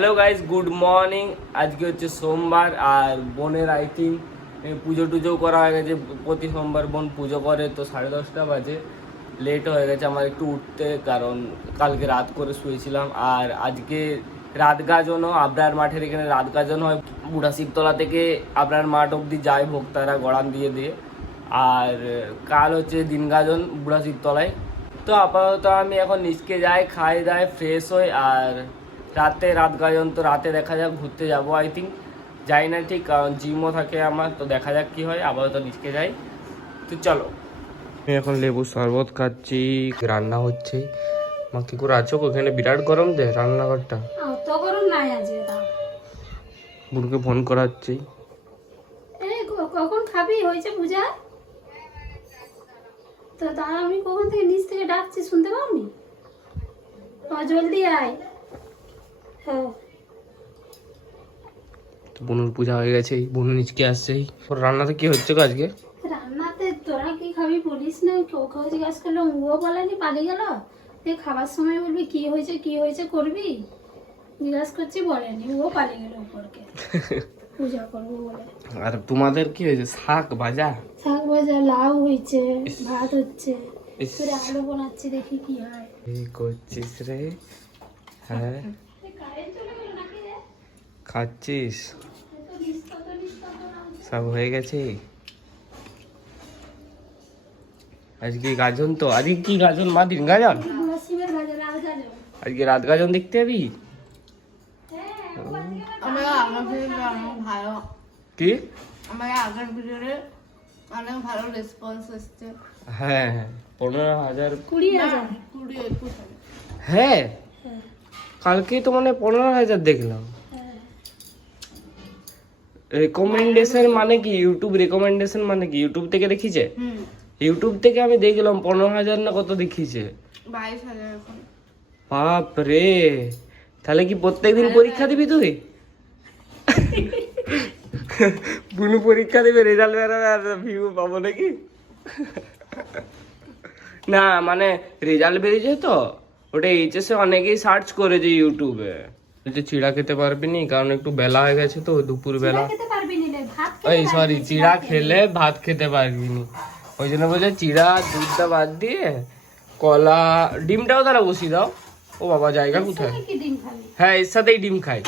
Hello guys, good morning. আজকে হচ্ছে সোমবার আর বোনের আই থিঙ্ক পুজো টুজো করা হয়ে গেছে। প্রতি সোমবার বোন পুজো করে, তো 10:30 বাজে। লেট হয়ে গেছে আমার একটু উঠতে, কারণ কালকে রাত করে শুয়েছিলাম। আর আজকে রাত গাজনও আবরার মাঠের এখানে রাত গাজন হয়। বুড়া শিবতলা থেকে আবরার মাঠ অবধি যায় ভক্তারা গড়ান দিয়ে দিয়ে। আর কাল হচ্ছে দিন গাজন বুড়া শিবতলায়। তো আপাতত আমি এখন নিচকে যাই, খাই দাই, ফ্রেশ হই। আর রাতে রাত গাজন, তো রাতে দেখা যাক, ঘুরতে যাবো আই থিঙ্ক, যাই না ঠিক, কারণ জিমও থাকে আমার। তো দেখা যাক কি হয়, আপাতত নিচকে যাই। তো চলো, আমি এখন লেবু শরবত খাচ্ছি, রান্না হচ্ছে। মা কি করে আছো? ওখানে বিরাট গরম দে রান্নাঘরটা। অত গরম নাই আজকে। বুড়কে ফোন করাচ্ছি। কখন খাবি? হয়েছে পূজা তো, তা আমি কখন থেকে নিচ থেকে ডাকছি, শুনতে পাওনি? জলদি আয়। হ্যাঁ, বুনুর পূজা হয়ে গেছে, বুনু নিচকে আসছেই। ওর রান্নাতে কি হচ্ছে গো আজকে? রান্নাতে তোরা কি খাবি বলিস না, কেউ জিজ্ঞাসা করলো, ও বলেনি, পালিয়ে গেল। তুই খাবার সময় বলবি কি হয়েছে কি হয়েছে করবি, জিজ্ঞাসা করছি, বলেনি, ও পালিয়ে গেল উপরকে পূজা করবো বলে। আর তোমাদের কি হয়েছে? শাক ভাজা, শাক ভাজা, লাউ হয়েছে, ভাত হচ্ছে, তোরে আলু বানাচ্ছি, দেখি কি হয়। কি করছিস রে? হ্যাঁ, খাচ্ছিস? সব হয়ে গেছে। আজকে গাজন, তো আজকে কি গাজন মা? দিন গাজন? আজকে রাত গাজন দেখতে যাবি? কি আমার আগের ভিডিওতে অনেক ভালো রেসপন্স এসছে। হ্যাঁ হ্যাঁ, 15,000 20,000 20-21 হ্যাঁ, কালকেই তো মানে 15,000 দেখলাম। রেকমেন্ডেশন মানে কি? ইউটিউব রেকমেন্ডেশন মানে কি? ইউটিউব থেকে দেখিছে? ইউটিউব থেকে আমি দেখলাম 15,000 না কত দেখিছে। 22,000 এখন। বাপ রে, তাহলে কি প্রত্যেকদিন পরীক্ষা দিবি তুই? বুনু পরীক্ষা দিবে, রেজাল্ট বেরোবে আর ভিউ পাবো নাকি? না মানে রেজাল্ট বেরিয়েছে তো, ওটা এইচএসে অনেকেই সার্চ করেছে ইউটিউবে। বলছে চিড়া খেতে পারবি নি, কারণ একটু বেলা হয়ে গেছে তো, দুপুর বেলা। ওই সরি, চিড়া খেলে ভাত খেতে পারবি নি, ওই জন্য বলছে চিড়া দুধটা বাদ দিয়ে কলা, ডিমটাও তারা বসিয়ে দাও। ও বাবা, জায়গা কোথায়? হ্যাঁ, এর সাথেই ডিম খাই।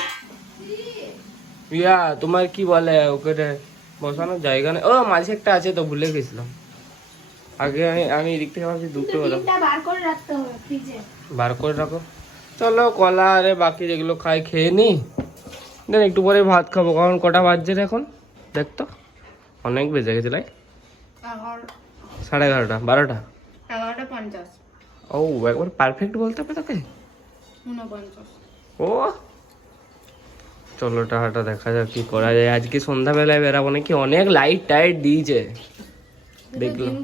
ইয়া তোমার কি বলে ওকে বসানোর জায়গা নেই। ও মাঝে একটা আছে তো, ভুলে গেছিলাম। আগে আমি এদিক থেকে ভাবছি দুটো বার করে রাখো। চলো, কলা আরে বাকি যেগুলো খাই খেয়ে নি, দেন একটু পরে ভাত খাবো। কারণ কটা বাজছে রে এখন? দেখতো, অনেক বেজে গেছে। লাই 11:30, 12টা, 11:50। ও একবার পারফেক্ট বলতে হবে তোকে। 49। ও চলো, টাটা, দেখা যাক কি করা যায়। আজকে সন্ধ্যাবেলায় বেরাবো নাকি, অনেক লাইট টাইট দিয়েছে দেখলাম।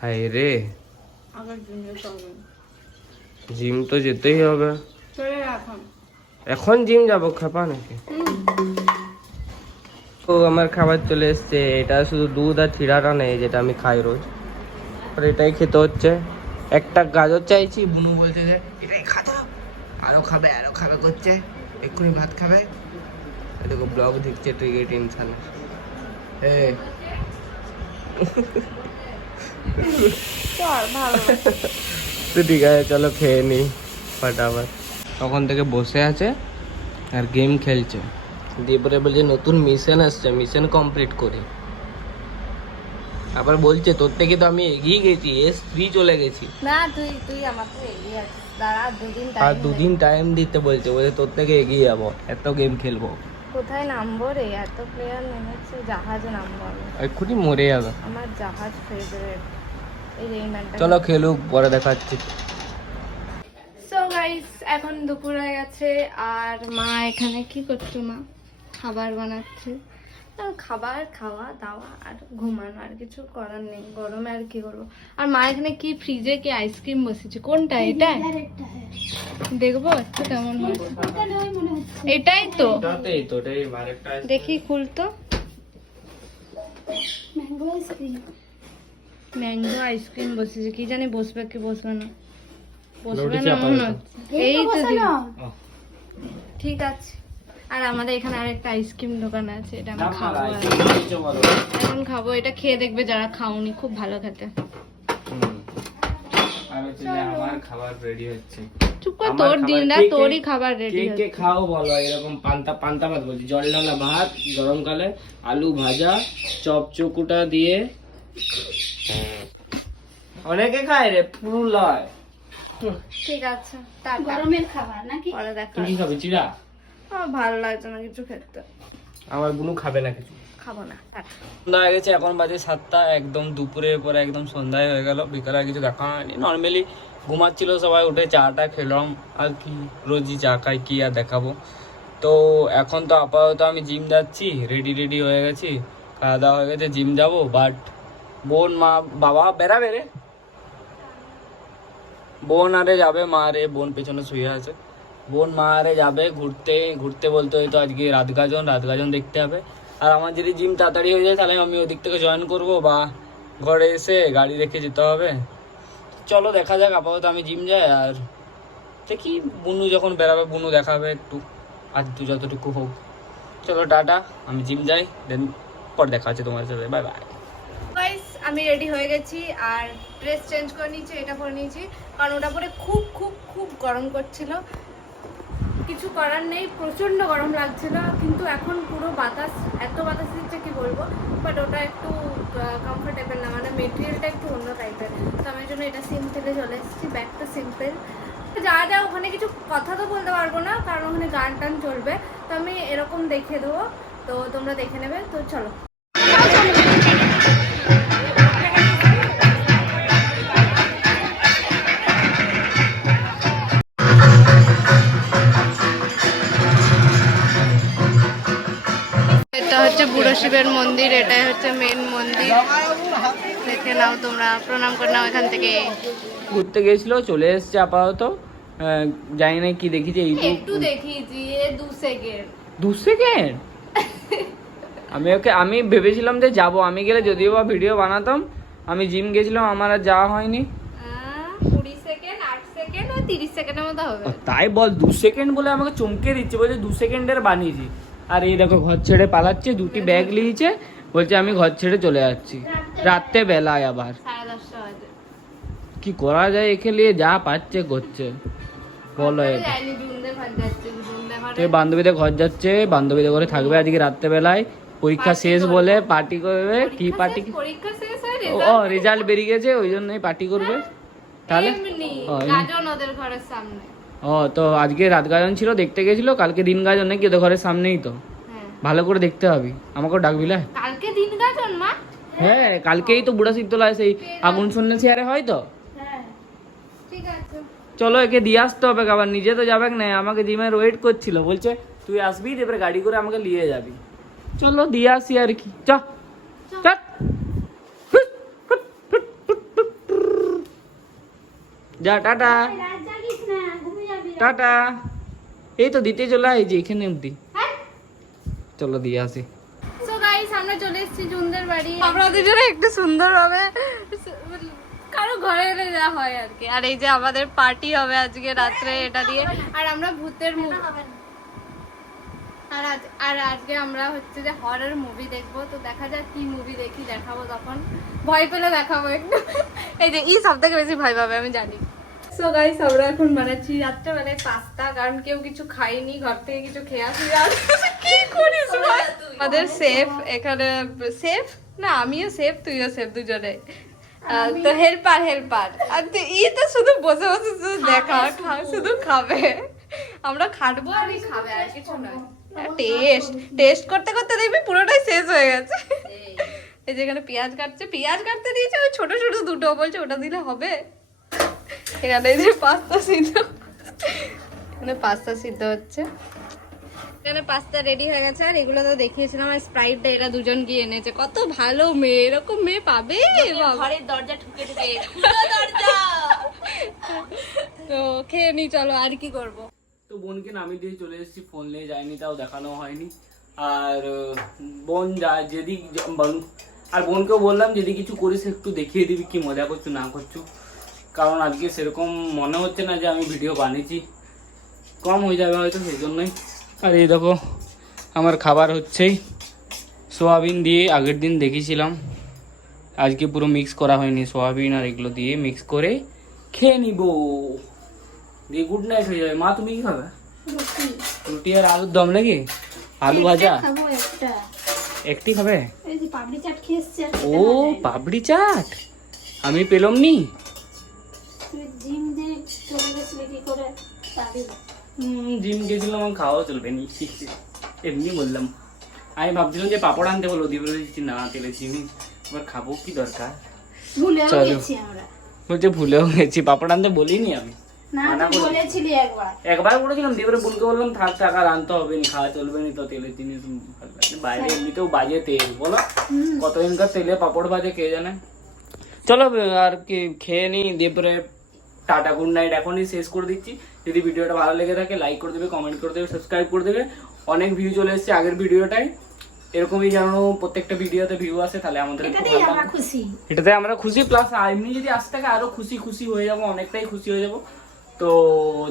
হাই রে, জিম তো যেতেই হবে। এখন জিম যাবো? খাপা নাকি? তো আমার খাবার চলে এসছে। এটা শুধু দুধ আর চিড়াটা নেই, যেটা আমি খাই রোজ, আর এটাই খেতে হচ্ছে। একটা গাজর চাইছি, বুনু বলছে যে এটাই খাতা, আরো খাবে করছে, এক্ষুনি ভাত খাবে। দেখো ব্লগ দেখছে, ট্রিগে টেনশন। তো ঠিক আছে, চলো খেয়ে নি ফটাফট। তখন থেকে বসে আছে আর গেম খেলছে, দিয়ে পরে বলছে নতুন মিশন আসছে, মিশন কমপ্লিট করি। আবার বলছে তোর থেকে তো আমি এগিয়ে গেছি, S3 চলে গেছি। না, তুই আমার থেকে এগিয়ে আছিস। দাঁড়া, আর দুদিন টাইম দিতে বলছে, তোর থেকে এগিয়ে যাবো, এত গেম খেলবো। কোথায় নামবো রে? এত প্লেয়ার নেমেছে, জাহাজে নামবো আমি। এক্ষুনি মরে যাবে। আমার জাহাজ ফেভারিট। এই ম্যানটা চলো খেলুক, পরে দেখাচ্ছি। সো গাইস, এখন দুপুর হয়ে গেছে আর মা এখানে কি করছে? মা খাবার বানাচ্ছে। খাবার খাওয়া দাওয়া আর ঘুমানো, আর কিছু করার নেই গরমে, আর কি করবো। আর মা এখানে কি ফ্রিজে কি আইসক্রিম বসেছে? কোনটা? এটা দেখবো একটু কেমন হয়। এটাই তো, দেখি খুলতো। ম্যাঙ্গো আইসক্রিম বসেছে, কি জানি বসবে কি বসবে না। বসবে না মনে হচ্ছে। এই তো ঠিক আছে। আর আমাদের এখানে আরেকটা আইসক্রিম দোকান আছে, এটা আমি খাবো আর। এখন খাবো, এটা খেয়ে দেখবে যারা খাওনি, খুব ভালো খেতে। আমার খাবার রেডি হচ্ছে। চুপ কর, তোর দিন রাত তোরই খাবার রেডি হচ্ছে। কে খাও বলো, এরকম পান্তা ভাত বলছি, জল ঢালা ভাত গরমকালে, আলু ভাজা, চপ চকুটা দিয়ে অনেকে খায় রে, পুরো লয়। ঠিক আছে, টাটা। গরমের খাবার নাকি? পরে দেখা। তুই কি খাবি? চিড়া? আমার ভালো লাগছে না কিছু খেতে, আমার বুনু খাবে না কিছু, খাবো না, টাটা। সন্ধ্যা হয়ে গেছে, এখন বাজে 7টা, একদম দুপুরের পরে একদম সন্ধ্যায় হয়ে গেল। বিকালে আর কিছু দেখা হয়নি, নর্মালি ঘুমাচ্ছিল সবাই, উঠে চাটা খেলাম আর কি, রোজই চা খাই, কি আর দেখাবো। তো এখন তো আপাতত আমি জিম যাচ্ছি, রেডি হয়ে গেছি, খাওয়া দাওয়া হয়ে গেছে, জিম যাব। বাট বোন মা বাবা বেড়াবে রে, বোন আরে যাবে, মা রে বোন পেছনে শুয়ে আছে, বোন মা আরে যাবে ঘুরতে বলতে হয়তো আজকে রাত গাজন দেখতে হবে। আর আমার যদি জিম তাড়াতাড়ি হয়ে যায় তাহলে আমি ওদিক থেকে জয়েন করব, বা ঘরে এসে গাড়ি রেখে যেতে হবে। চলো দেখা যাক, আপাতত আমি জিম যাই, আর দেখি বুনু যখন বেরাবে বুনু দেখাবে একটু, আর তুই যতটুকু হোক। চলো টাটা, আমি জিম যাই, দেন পর দেখা আছে তোমার সাথে, বাই বাই। গাইস, আমি রেডি হয়ে গেছি আর ড্রেস চেঞ্জ করে নিয়েছি, এটা পরে নিয়েছি, কারণ ওটা পরে খুব খুব খুব গরম করছিল। কিছু করার নেই, প্রচণ্ড গরম লাগছিল, কিন্তু এখন পুরো বাতাস, এত বাতাস দিচ্ছে কি বলবো। বাট ওটা একটু কমফোর্টেবল না, মানে মেটেরিয়ালটা একটু অন্য টাইপের, তো আমি জন্য এটা সিম্পলে চলে এসেছি, ব্যাগটা সিম্পল। যা ওখানে কিছু কথা তো বলতে পারবো না, কারণ ওখানে গান টান চলবে, তো আমি এরকম দেখিয়ে দেবো, তো তোমরা দেখে নেবে। তো চলো। এটা হচ্ছে বুড়ো শিবের মন্দির, এটাই হচ্ছে মেন মন্দির, দেখে নাও তোমরা, প্রণাম করে নাও এখান থেকে। ঘুরতে গেছিল, চলে এসছে আপাতত, জানি না কি দেখিছে, একটু দেখিয়েছি, 2 সেকেন্ড। 2 সেকেন্ড? আমি ভেবেছিলাম যে যাব, আমি গেলে যদিও বা ভিডিও বানাতাম, আমি জিম গেছিলাম, আমার আর যাওয়া হয়নি। 20 সেকেন্ড, 8 সেকেন্ড ও 30 সেকেন্ডের মতো হবে। তাই বল, 2 সেকেন্ড বলে আমাকে চমকে দিচ্ছে, বলছে 2 সেকেন্ডের বানিয়েছি। আর এই দেখো ঘর ছেড়ে পালাচ্ছে, 2টি ব্যাগ নিয়েছে, বলছে আমি ঘর ছেড়ে চলে যাচ্ছি, রাত্রে বেলায় আবার। 10:30 বাজে। কি করা যায়, একে নিয়ে যা পাচ্ছে করছে, বলো। জানি জুনদের ঘর যাচ্ছে, জুনদের ঘরে তো বান্ধবীদের ঘর যাচ্ছে, বান্ধবীদের ঘরে থাকবে আজকে রাত্রে বেলায়, পরীক্ষা শেষ বলে পার্টি করবে। কি পার্টি? পরীক্ষা শেষ হয়, ও রেজাল্ট বেরিয়ে গেছে, ওই জন্যই পার্টি করবে। তাহলে এমনি ও, গাজন ওদের ঘরের সামনে। ও তো আজকে রাত গাজন ছিল, দেখতে গেছিল, কালকে দিন গাজন নাকি ওদের ঘরের সামনেই, তো হ্যাঁ, ভালো করে দেখতে হবে, আমাকেও ডাকবি না? কালকে দিন গাজন মা। হ্যাঁ, কালকেই তো বুড়া শীতলায় সেই আগুন সন্ন্যাসী আরে হয় তো। হ্যাঁ, ঠিক আছে, চলো একে দিয়ে আসতে হবে, আবার নিজে তো যাবে না, আমাকে জিমের ওয়েট করছিল, বলছে তুই আসবি, এবারে গাড়ি করে আমাকে নিয়ে যাবি। চলো দিয়ে আসি আর কি, চ চল। যা টাটা, রাত জাগিস না, ঘুমিয়ে যাবি। টাটা। এই তো দিতে চলে আইছি, এখানে অব্দি। চলো দিয়ে আসি। সো গাইস, আমরা চলে এসেছি জুনদের বাড়ি। আমরা দুজনে একটু সুন্দরভাবে কারো ঘরে এলে যা হয় আর কি। আর এই যে আমাদের পার্টি হবে আজকে রাত্রে এটা দিয়ে, আর আমরা ভূতের মুভি, আর আজকে আমরা হচ্ছে যে হরর মুভি দেখবো। তো দেখা যাক কি মুভি দেখি, দেখাবো তখন, ভয় পেলে দেখাবো একটু। এই যে সব থেকে বেশি ভয় পাবে আমি জানি। সো গাইস, আমরা এখন বানাচ্ছি রাত্রেবেলায় পাস্তা, কারণ কেউ কিছু খাইনি, ঘর থেকে কিছু খেয়ে আসি। আর কি করিস ভাই? আমাদের সেফ এখানে, সেফ না, আমিও সেফ, তুইও সেফ, দুজনে। তো হেল্পার আর তো শুধু বসে বসে শুধু দেখা, শুধু খাবে, আমরা খাটবো আর খাবে, আর কিছু নয়। টেস্ট করতে করতে দেখবি পুরোটাই শেষ হয়ে গেছে। এই যেখানে পেঁয়াজ কাটতে দিয়েছে, ওই ছোট ছোট দুটো, বলছে ওটা দিলে হবে। এখানে এই যে পাস্তা সিদ্ধ হচ্ছে, এখানে পাস্তা রেডি হয়ে গেছে। আর এগুলো তো দেখিয়েছিলাম, আর স্প্রাইটটা এরা দুজন গিয়ে এনেছে। কত ভালো মেয়ে, এরকম মেয়ে পাবে ঘরের দরজা ঠুকে দরজা। তো খেয়ে নি, চলো আর কি করবো। তো বোনকে নামিয়ে দিয়ে চলে এসেছি, ফোন নিয়ে যায়নি, তাও দেখানো হয়নি। আর বোন যায় যেদিক, আর বোনকেও বললাম যদি কিছু করিস একটু দেখিয়ে দিবি, কি মজা করছো না করছো, কারণ আজকে সেরকম মনে হচ্ছে না যে আমি ভিডিও বানিয়েছি। কম হয়ে যাবে হয়তো সেই জন্যই। আর এই দেখো আমার খাবার হচ্ছেই সোয়াবিন দিয়ে, আগের দিন দেখিয়েছিলাম, আজকে পুরো মিক্স করা হয়নি, সোয়াবিন আর এগুলো দিয়ে মিক্স করে খেয়ে নিব, দিয়ে গুড নাইট হয়ে যাবে। মা তুমি কি খাবে? রুটি। রুটি আর আলুর দম নাকি? আলু ভাজা একটা খাবো একটা। একটি খাবে? এই যে পাপড়ি চাট খেয়ে এসছি আর ও পাপড়ি চাট আমি পেলাম নি। তুই জিম দিয়ে চলে গেছিলি কি করে তাহলে? জিম গেছিলাম, আমার খাওয়া চলবে নি, এমনি বললাম। আমি ভাবছিলাম যে পাপড় আনতে বলো, দিয়ে বলেছি না তেলে চিনি, এবার খাবো কি দরকার, ভুলেও চলো। গেছি আমরা। বলছে ভুলেও গেছি, পাপড় আনতে বলিনি আমি, না মানা তুই করে বলেছিলি একবার। একবার বলেছিলাম, দিয়ে এবারে বোনকে বললাম থাক টাকা আনতে হবে না, খাওয়া চলবে না, তো তেলের জিনিস ভালো লাগে বাইরে, এমনিতেও বাজে তেল বলো, কতদিনকার তেলে পাপড় বাজে কে জানে। চলো আর কি খেয়ে নিই, দিয়ে পরে টাটা গুড নাইট এখনই শেষ করে দিচ্ছি। যদি ভিডিওটা ভালো লেগে থাকে লাইক করে দেবে, কমেন্ট করে দেবে, সাবস্ক্রাইব করে দেবে। অনেক ভিউ চলে এসেছে আগের ভিডিওটাই, এরকমই যেন প্রত্যেকটা ভিডিওতে ভিউ আসে, তাহলে আমাদের একটু এটাতেই ভালো আমরা লাগবে। খুশি। এটাতে আমরা খুশি, প্লাস এমনি যদি আসতে থাকে আরো খুশি খুশি হয়ে যাবো, অনেকটাই খুশি হয়ে যাবো। তো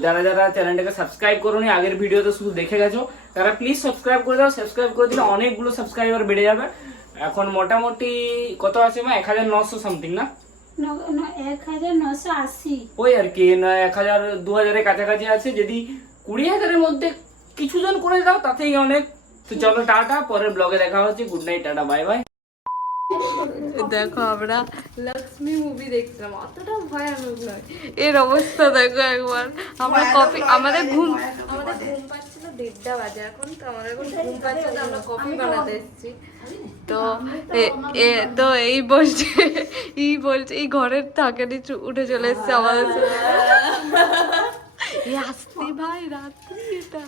যারা যারা চ্যানেলটাকে সাবস্ক্রাইব করোনি, আগের ভিডিওতে শুধু দেখে গেছো, তারা প্লিজ সাবস্ক্রাইব করে দাও। সাবস্ক্রাইব করে দিলে অনেকগুলো সাবস্ক্রাইবার বেড়ে যাবে। এখন মোটামুটি কত আছে মা? 1900 সামথিং না? 1980। ওই আর কি 1000 2000-এর কাছাকাছি আছে। যদি 20,000-এর মধ্যে কিছু জন করে দাও তাতেই অনেক। তো চলো টাটা, পরের ব্লগে দেখা হচ্ছে। Good night, tata, bye bye. দেখো আমরা লক্ষ্মী মুভি দেখছিলাম, অতটা ভয়ানক নয়। এর অবস্থা দেখো একবার। আমরা কফি, আমাদের ঘুম পাচ্ছিল 1:30 বাজে এখন, তো আমাদের এখন ঘুম পাচ্ছে, তো আমরা কফি বানাতে এসেছি। তো তো এই বলছে এই ঘরের থাকে উঠে চলে এসছে আমাদের সাথে। আসতে ভাই রাত্রি এটা